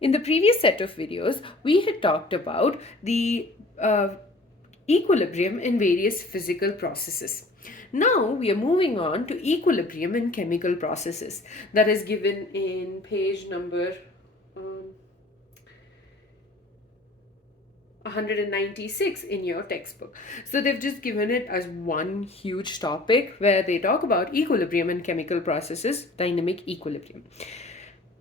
In the previous set of videos, we had talked about the equilibrium in various physical processes. Now we are moving on to equilibrium in chemical processes. That is given in page number 196 in your textbook. So they've just given it as one huge topic where they talk about equilibrium in chemical processes, dynamic equilibrium.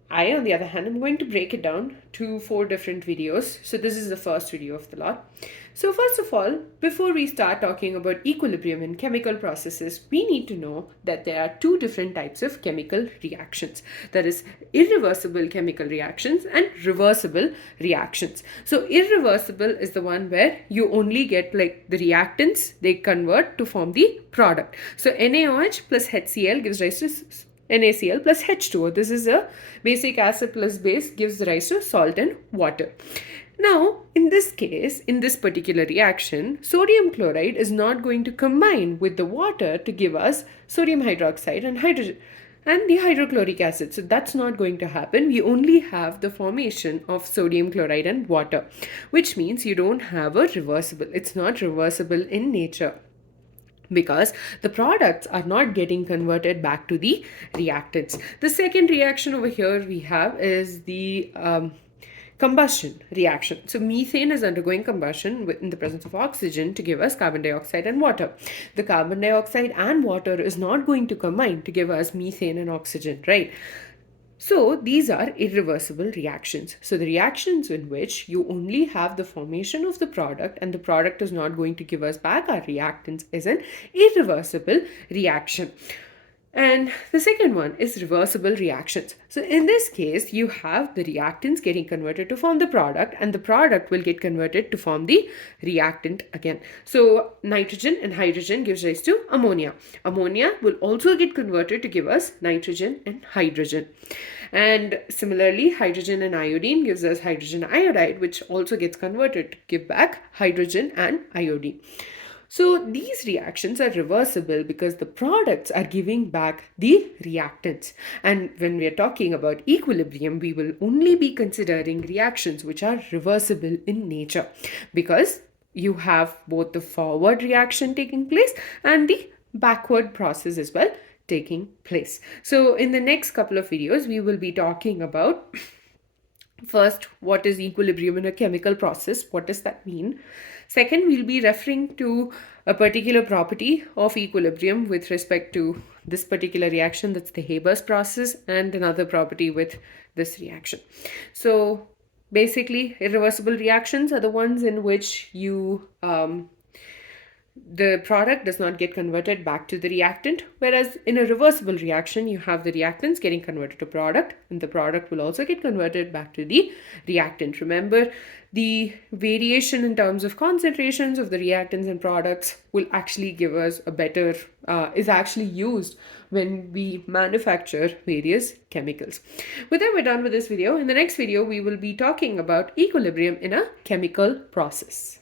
I, on the other hand, am going to break it down to 4 different videos. So this is the first video of the lot. So first of all, before we start talking about equilibrium in chemical processes, we need to know that there are 2 different types of chemical reactions. That is irreversible chemical reactions and reversible reactions. So irreversible is the one where you only get like the reactants, they convert to form the product. So NaOH plus HCl gives rise to NaCl plus H2O. This is a basic acid plus base gives rise to salt and water. Now, in this case, in this particular reaction, sodium chloride is not going to combine with the water to give us sodium hydroxide and hydrogen and the hydrochloric acid. So that's not going to happen. We only have the formation of sodium chloride and water, which means you don't have a reversible. It's not reversible in nature, because the products are not getting converted back to the reactants. The second reaction over here we have is the combustion reaction. So methane is undergoing combustion in the presence of oxygen to give us carbon dioxide and water. The carbon dioxide and water is not going to combine to give us methane and oxygen, right? So these are irreversible reactions. So the reactions in which you only have the formation of the product and the product is not going to give us back our reactants is an irreversible reaction. And the second one is reversible reactions. So in this case, you have the reactants getting converted to form the product, and the product will get converted to form the reactant again. So nitrogen and hydrogen gives rise to ammonia. Ammonia will also get converted to give us nitrogen and hydrogen. And similarly, hydrogen and iodine gives us hydrogen iodide, which also gets converted to give back hydrogen and iodine. So these reactions are reversible because the products are giving back the reactants. And when we are talking about equilibrium, we will only be considering reactions which are reversible in nature, because you have both the forward reaction taking place and the backward process as well taking place. So in the next couple of videos, we will be talking about first, what is equilibrium in a chemical process? What does that mean? Second, we'll be referring to a particular property of equilibrium with respect to this particular reaction, that's the Haber's process, and another property with this reaction. So basically, irreversible reactions are the ones in which the product does not get converted back to the reactant, whereas in a reversible reaction, you have the reactants getting converted to product, and the product will also get converted back to the reactant. Remember, the variation in terms of concentrations of the reactants and products will actually give us a better, is actually used when we manufacture various chemicals. With that, we're done with this video. In the next video, we will be talking about equilibrium in a chemical process.